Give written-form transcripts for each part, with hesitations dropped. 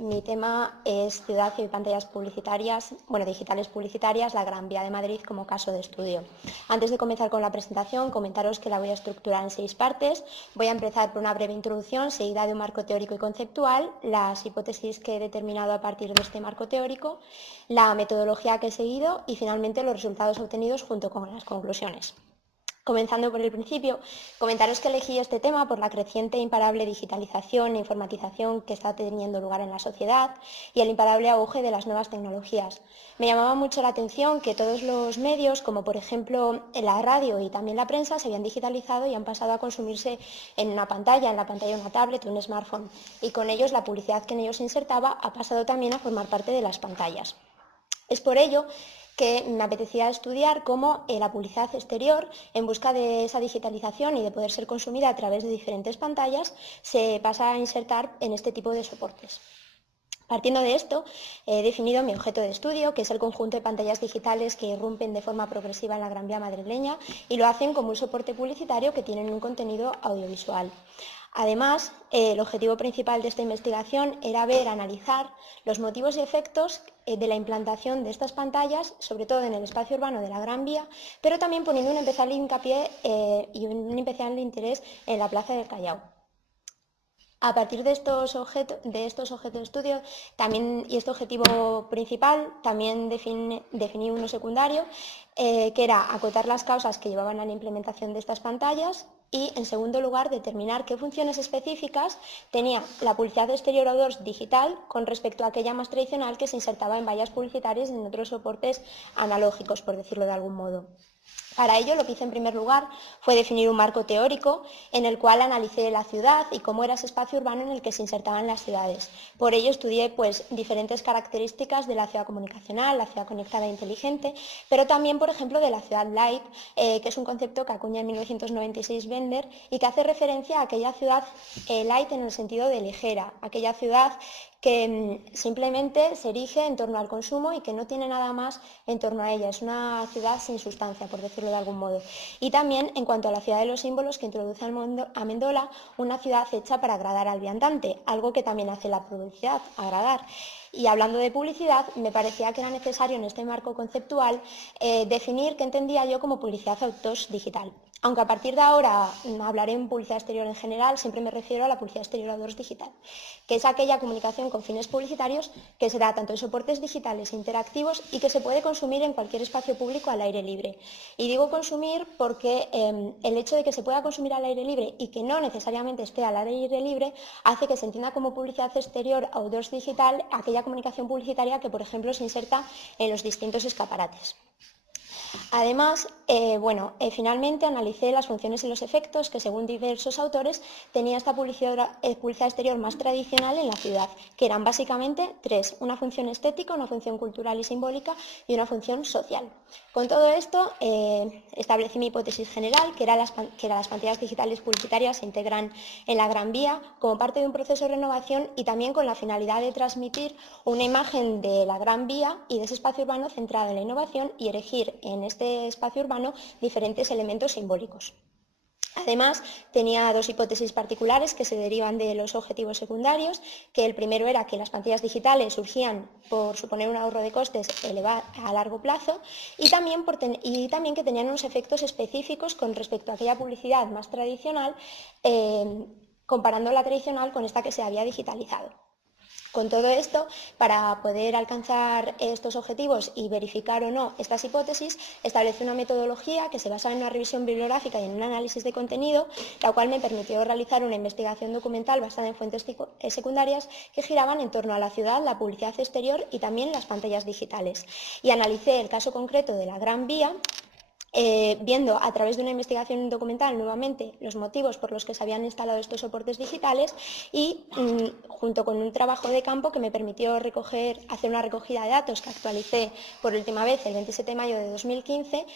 Mi tema es ciudad y pantallas publicitarias, digitales publicitarias, la Gran Vía de Madrid como caso de estudio. Antes de comenzar con la presentación, comentaros que la voy a estructurar en 6 partes. Voy a empezar por una breve introducción, seguida de un marco teórico y conceptual, las hipótesis que he determinado a partir de este marco teórico, la metodología que he seguido y finalmente los resultados obtenidos junto con las conclusiones. Comenzando por el principio, comentaros que elegí este tema por la creciente e imparable digitalización e informatización que está teniendo lugar en la sociedad y el imparable auge de las nuevas tecnologías. Me llamaba mucho la atención que todos los medios, como por ejemplo la radio y también la prensa, se habían digitalizado y han pasado a consumirse en la pantalla de una tablet o un smartphone, y con ellos la publicidad que en ellos se insertaba ha pasado también a formar parte de las pantallas. Es por ello que me apetecía estudiar cómo la publicidad exterior, en busca de esa digitalización y de poder ser consumida a través de diferentes pantallas, se pasa a insertar en este tipo de soportes. Partiendo de esto, he definido mi objeto de estudio, que es el conjunto de pantallas digitales que irrumpen de forma progresiva en la Gran Vía madrileña y lo hacen como un soporte publicitario que tienen un contenido audiovisual. Además, el objetivo principal de esta investigación era analizar los motivos y efectos de la implantación de estas pantallas, sobre todo en el espacio urbano de la Gran Vía, pero también poniendo un especial hincapié y un especial interés en la Plaza del Callao. A partir de estos objetos de estudio y este objetivo principal, también definí uno secundario, que era acotar las causas que llevaban a la implementación de estas pantallas y, en segundo lugar, determinar qué funciones específicas tenía la publicidad exterior outdoors digital con respecto a aquella más tradicional que se insertaba en vallas publicitarias y en otros soportes analógicos, por decirlo de algún modo. Para ello, lo que hice en primer lugar fue definir un marco teórico en el cual analicé la ciudad y cómo era ese espacio urbano en el que se insertaban las ciudades. Por ello estudié diferentes características de la ciudad comunicacional, la ciudad conectada e inteligente, pero también, por ejemplo, de la ciudad light, que es un concepto que acuña en 1996 Bender y que hace referencia a aquella ciudad light en el sentido de ligera, aquella ciudad que simplemente se erige en torno al consumo y que no tiene nada más en torno a ella. Es una ciudad sin sustancia, por decirlo de algún modo. Y también en cuanto a la ciudad de los símbolos, que introduce a Mendola, una ciudad hecha para agradar al viandante, algo que también hace la publicidad, agradar. Y hablando de publicidad, me parecía que era necesario en este marco conceptual definir qué entendía yo como publicidad outdoors digital. Aunque a partir de ahora hablaré en publicidad exterior en general, siempre me refiero a la publicidad exterior outdoors digital, que es aquella comunicación con fines publicitarios que se da tanto en soportes digitales e interactivos y que se puede consumir en cualquier espacio público al aire libre. Y digo consumir porque el hecho de que se pueda consumir al aire libre y que no necesariamente esté al aire libre hace que se entienda como publicidad exterior outdoors digital aquella comunicación publicitaria que, por ejemplo, se inserta en los distintos escaparates. Además, finalmente analicé las funciones y los efectos que, según diversos autores, tenía esta publicidad exterior más tradicional en la ciudad, que eran básicamente 3: una función estética, una función cultural y simbólica y una función social. Con todo esto, establecí mi hipótesis general, que era las pantallas digitales publicitarias se integran en la Gran Vía como parte de un proceso de renovación y también con la finalidad de transmitir una imagen de la Gran Vía y de ese espacio urbano centrado en la innovación y erigir en este espacio urbano diferentes elementos simbólicos. Además, tenía 2 hipótesis particulares que se derivan de los objetivos secundarios, que el primero era que las pantallas digitales surgían por suponer un ahorro de costes elevado a largo plazo y también que tenían unos efectos específicos con respecto a aquella publicidad más tradicional, comparando la tradicional con esta que se había digitalizado. Con todo esto, para poder alcanzar estos objetivos y verificar o no estas hipótesis, establecí una metodología que se basa en una revisión bibliográfica y en un análisis de contenido, la cual me permitió realizar una investigación documental basada en fuentes secundarias que giraban en torno a la ciudad, la publicidad exterior y también las pantallas digitales. Y analicé el caso concreto de la Gran Vía, viendo a través de una investigación documental nuevamente los motivos por los que se habían instalado estos soportes digitales y junto con un trabajo de campo que me permitió hacer una recogida de datos que actualicé por última vez el 27 de mayo de 2015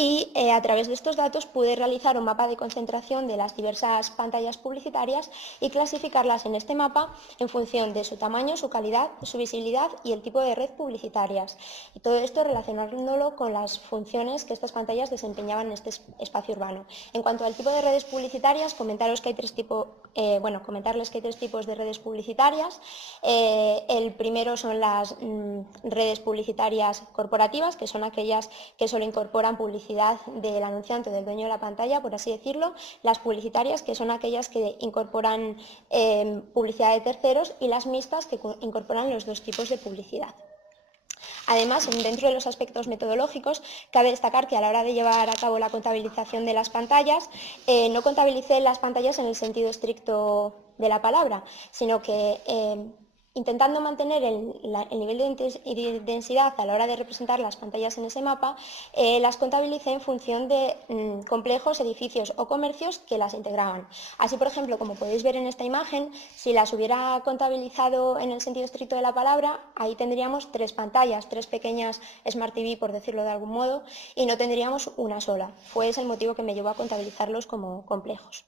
y a través de estos datos pude realizar un mapa de concentración de las diversas pantallas publicitarias y clasificarlas en este mapa en función de su tamaño, su calidad, su visibilidad y el tipo de red publicitarias. Y todo esto relacionándolo con las funciones que estas pantallas desempeñaban en este espacio urbano. En cuanto al tipo de redes publicitarias, comentarles que hay tres tipos de redes publicitarias. El primero son las redes publicitarias corporativas, que son aquellas que solo incorporan publicidad del anunciante o del dueño de la pantalla, por así decirlo, las publicitarias, que son aquellas que incorporan publicidad de terceros, y las mixtas, que incorporan los dos tipos de publicidad. Además, dentro de los aspectos metodológicos, cabe destacar que a la hora de llevar a cabo la contabilización de las pantallas, no contabilicé las pantallas en el sentido estricto de la palabra, sino que intentando mantener el nivel de densidad a la hora de representar las pantallas en ese mapa, las contabilicé en función de complejos, edificios o comercios que las integraban. Así, por ejemplo, como podéis ver en esta imagen, si las hubiera contabilizado en el sentido estricto de la palabra, ahí tendríamos tres pantallas, tres pequeñas Smart TV, por decirlo de algún modo, y no tendríamos una sola. Fue ese el motivo que me llevó a contabilizarlos como complejos.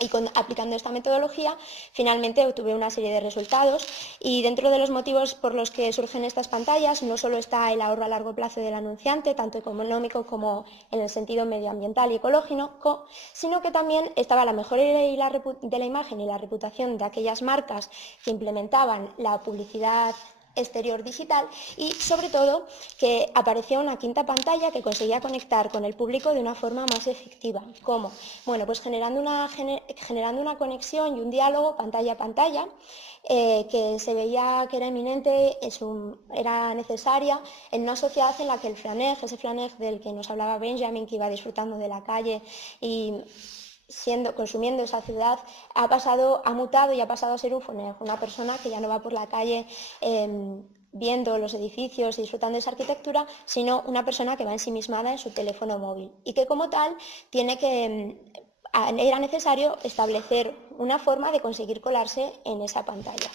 Y aplicando esta metodología, finalmente obtuve una serie de resultados, y dentro de los motivos por los que surgen estas pantallas no solo está el ahorro a largo plazo del anunciante, tanto económico como en el sentido medioambiental y ecológico, sino que también estaba la mejora de la imagen y la reputación de aquellas marcas que implementaban la publicidad exterior digital, y sobre todo que aparecía una quinta pantalla que conseguía conectar con el público de una forma más efectiva. ¿Cómo? Bueno, pues generando una conexión y un diálogo pantalla a pantalla, que se veía que era inminente, era necesaria en una sociedad en la que ese flaneg del que nos hablaba Benjamin, que iba disfrutando de la calle y consumiendo esa ciudad, ha mutado y ha pasado a ser un flaneg, una persona que ya no va por la calle viendo los edificios y disfrutando de esa arquitectura, sino una persona que va ensimismada en su teléfono móvil, y que como tal era necesario establecer una forma de conseguir colarse en esa pantalla.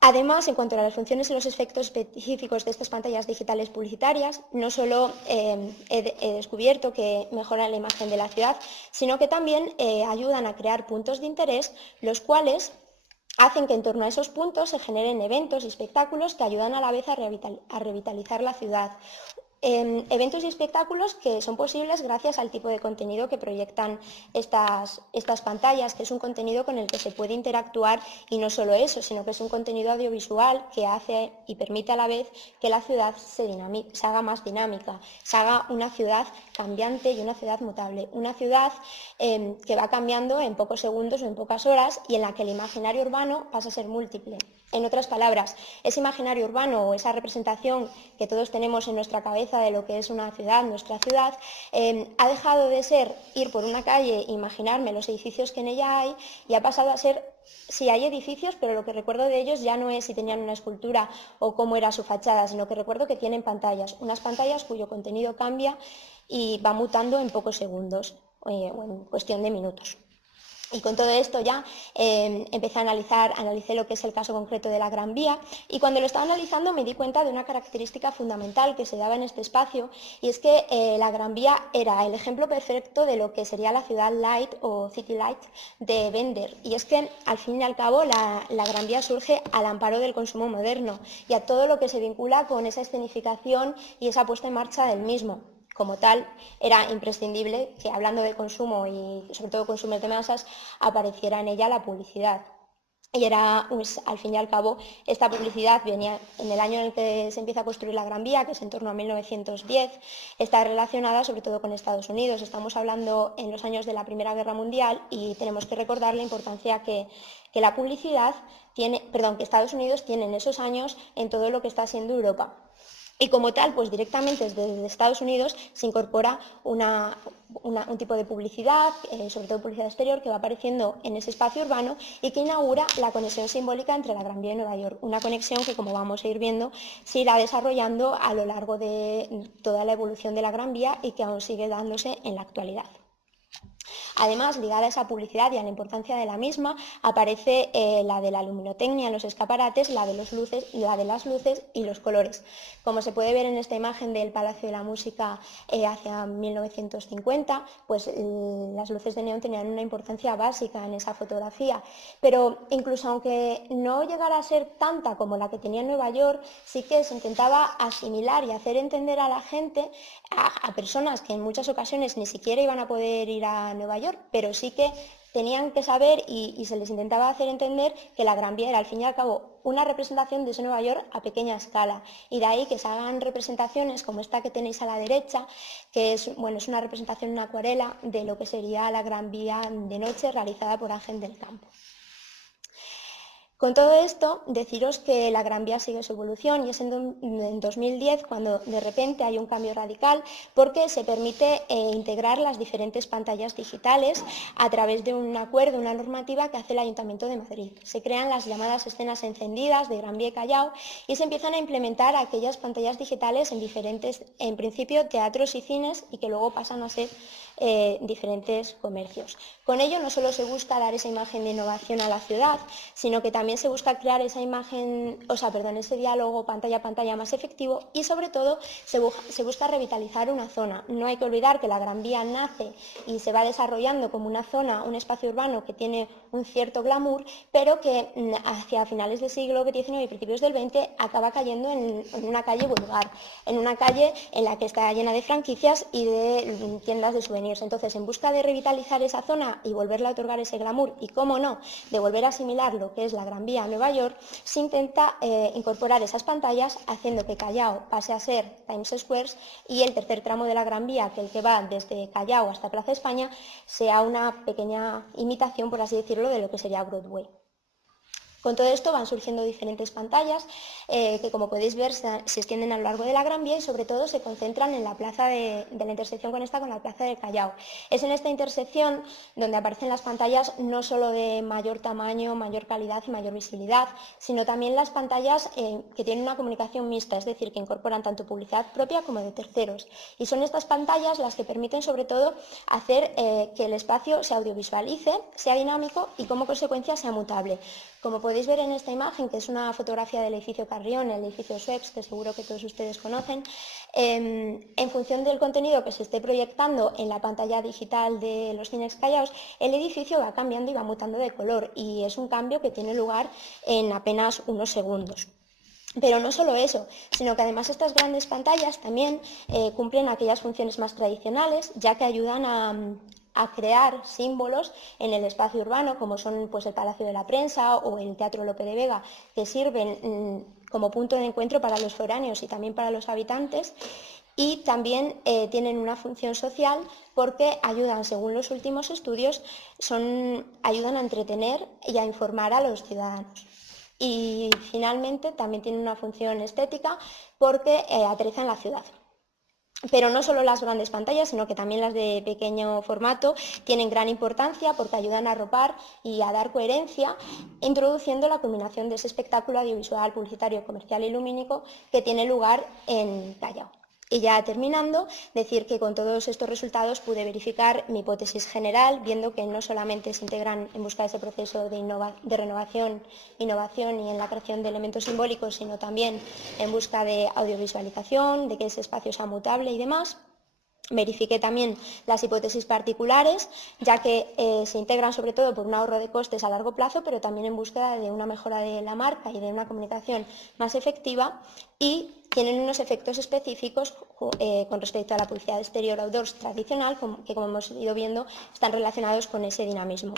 Además, en cuanto a las funciones y los efectos específicos de estas pantallas digitales publicitarias, no solo he descubierto que mejoran la imagen de la ciudad, sino que también ayudan a crear puntos de interés, los cuales hacen que en torno a esos puntos se generen eventos y espectáculos que ayudan a la vez a revitalizar la ciudad. Eventos y espectáculos que son posibles gracias al tipo de contenido que proyectan estas pantallas, que es un contenido con el que se puede interactuar, y no solo eso, sino que es un contenido audiovisual que hace y permite a la vez que la ciudad se haga más dinámica, se haga una ciudad cambiante y una ciudad mutable, una ciudad que va cambiando en pocos segundos o en pocas horas, y en la que el imaginario urbano pasa a ser múltiple. En otras palabras, ese imaginario urbano o esa representación que todos tenemos en nuestra cabeza de lo que es una ciudad, nuestra ciudad, ha dejado de ser ir por una calle e imaginarme los edificios que en ella hay, y ha pasado a ser, sí, hay edificios, pero lo que recuerdo de ellos ya no es si tenían una escultura o cómo era su fachada, sino que recuerdo que tienen pantallas, unas pantallas cuyo contenido cambia y va mutando en pocos segundos o en cuestión de minutos. Y con todo esto ya empecé a analicé lo que es el caso concreto de la Gran Vía, y cuando lo estaba analizando me di cuenta de una característica fundamental que se daba en este espacio, y es que la Gran Vía era el ejemplo perfecto de lo que sería la ciudad light o city light de Bender, y es que al fin y al cabo la Gran Vía surge al amparo del consumo moderno y a todo lo que se vincula con esa escenificación y esa puesta en marcha del mismo. Como tal, era imprescindible que, hablando de consumo y sobre todo consumo de masas, apareciera en ella la publicidad. Y era, pues, al fin y al cabo, esta publicidad venía en el año en el que se empieza a construir la Gran Vía, que es en torno a 1910, está relacionada sobre todo con Estados Unidos. Estamos hablando en los años de la Primera Guerra Mundial, y tenemos que recordar la importancia que la publicidad que Estados Unidos tiene en esos años en todo lo que está siendo Europa. Y como tal, pues directamente desde Estados Unidos se incorpora un tipo de publicidad, sobre todo publicidad exterior, que va apareciendo en ese espacio urbano y que inaugura la conexión simbólica entre la Gran Vía y Nueva York. Una conexión que, como vamos a ir viendo, se irá desarrollando a lo largo de toda la evolución de la Gran Vía y que aún sigue dándose en la actualidad. Además, ligada a esa publicidad y a la importancia de la misma, aparece la de la luminotecnia en los escaparates, la de las luces y los colores. Como se puede ver en esta imagen del Palacio de la Música hacia 1950, pues las luces de neón tenían una importancia básica en esa fotografía. Pero incluso aunque no llegara a ser tanta como la que tenía en Nueva York, sí que se intentaba asimilar y hacer entender a la gente, a personas que en muchas ocasiones ni siquiera iban a poder ir a Nueva York, pero sí que tenían que saber y se les intentaba hacer entender que la Gran Vía era al fin y al cabo una representación de ese Nueva York a pequeña escala, y de ahí que se hagan representaciones como esta que tenéis a la derecha, que es, bueno, es una representación en acuarela de lo que sería la Gran Vía de noche realizada por Ángel del Campo. Con todo esto, deciros que la Gran Vía sigue su evolución, y es en 2010 cuando de repente hay un cambio radical, porque se permite integrar las diferentes pantallas digitales a través de un acuerdo, una normativa que hace el Ayuntamiento de Madrid. Se crean las llamadas escenas encendidas de Gran Vía y Callao, y se empiezan a implementar aquellas pantallas digitales en diferentes, en principio, teatros y cines, y que luego pasan a ser diferentes comercios. Con ello no solo se busca dar esa imagen de innovación a la ciudad, sino que también se busca crear esa imagen, ese diálogo pantalla a pantalla más efectivo, y sobre todo se busca revitalizar una zona. No hay que olvidar que la Gran Vía nace y se va desarrollando como una zona, un espacio urbano que tiene un cierto glamour, pero que hacia finales del siglo XIX y principios del XX acaba cayendo en una calle vulgar, en una calle en la que está llena de franquicias y de tiendas de souvenirs. Entonces, en busca de revitalizar esa zona y volverle a otorgar ese glamour, y cómo no, de volver a asimilar lo que es la Gran Vía a Nueva York, se intenta incorporar esas pantallas, haciendo que Callao pase a ser Times Square, y el tercer tramo de la Gran Vía, que el que va desde Callao hasta Plaza España, sea una pequeña imitación, por así decirlo, de lo que sería Broadway. Con todo esto van surgiendo diferentes pantallas que, como podéis ver, se extienden a lo largo de la Gran Vía, y sobre todo se concentran en la plaza de la intersección con la plaza de Callao. Es en esta intersección donde aparecen las pantallas no solo de mayor tamaño, mayor calidad y mayor visibilidad, sino también las pantallas que tienen una comunicación mixta, es decir, que incorporan tanto publicidad propia como de terceros. Y son estas pantallas las que permiten sobre todo hacer que el espacio se audiovisualice, sea dinámico y como consecuencia sea mutable. Como podéis ver en esta imagen, que es una fotografía del edificio Carrión, el edificio Sueps, que seguro que todos ustedes conocen, en función del contenido que se esté proyectando en la pantalla digital de los cines Callaos, el edificio va cambiando y va mutando de color, y es un cambio que tiene lugar en apenas unos segundos. Pero no solo eso, sino que además estas grandes pantallas también cumplen aquellas funciones más tradicionales, ya que ayudan a crear símbolos en el espacio urbano, como son pues, el Palacio de la Prensa o el Teatro Lope de Vega, que sirven como punto de encuentro para los foráneos y también para los habitantes, y también tienen una función social porque ayudan, según los últimos estudios, ayudan a entretener y a informar a los ciudadanos. Y finalmente también tiene una función estética porque aterriza en la ciudad. Pero no solo las grandes pantallas, sino que también las de pequeño formato tienen gran importancia porque ayudan a arropar y a dar coherencia, introduciendo la culminación de ese espectáculo audiovisual, publicitario, comercial y lumínico que tiene lugar en Callao. Y ya terminando, decir que con todos estos resultados pude verificar mi hipótesis general, viendo que no solamente se integran en busca de ese proceso de renovación, innovación y en la creación de elementos simbólicos, sino también en busca de audiovisualización, de que ese espacio sea mutable y demás. Verifiqué también las hipótesis particulares, ya que se integran sobre todo por un ahorro de costes a largo plazo, pero también en búsqueda de una mejora de la marca y de una comunicación más efectiva, y tienen unos efectos específicos con respecto a la publicidad exterior outdoors tradicional, que como hemos ido viendo están relacionados con ese dinamismo.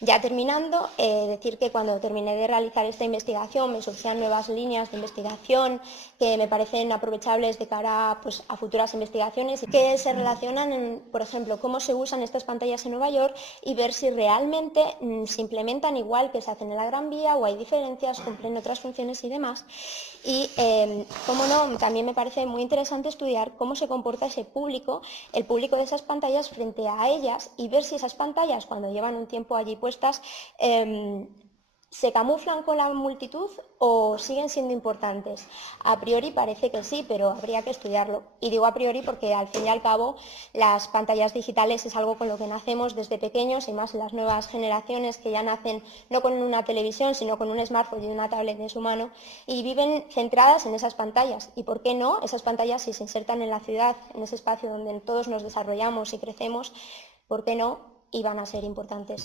Ya terminando, decir que cuando terminé de realizar esta investigación me surgían nuevas líneas de investigación que me parecen aprovechables de cara pues, a futuras investigaciones, y que se relacionan, por ejemplo, cómo se usan estas pantallas en Nueva York, y ver si realmente se implementan igual que se hacen en la Gran Vía o hay diferencias, cumplen otras funciones y demás. Y, cómo no, también me parece muy interesante estudiar cómo se comporta ese público, el público de esas pantallas frente a ellas, y ver si esas pantallas, cuando llevan un tiempo allí puestas, ¿Se camuflan con la multitud o siguen siendo importantes? A priori parece que sí, pero habría que estudiarlo. Y digo a priori porque al fin y al cabo las pantallas digitales es algo con lo que nacemos desde pequeños y más las nuevas generaciones que ya nacen no con una televisión sino con un smartphone y una tablet en su mano y viven centradas en esas pantallas. ¿Y por qué no? Esas pantallas si se insertan en la ciudad, en ese espacio donde todos nos desarrollamos y crecemos, ¿por qué no? Y van a ser importantes.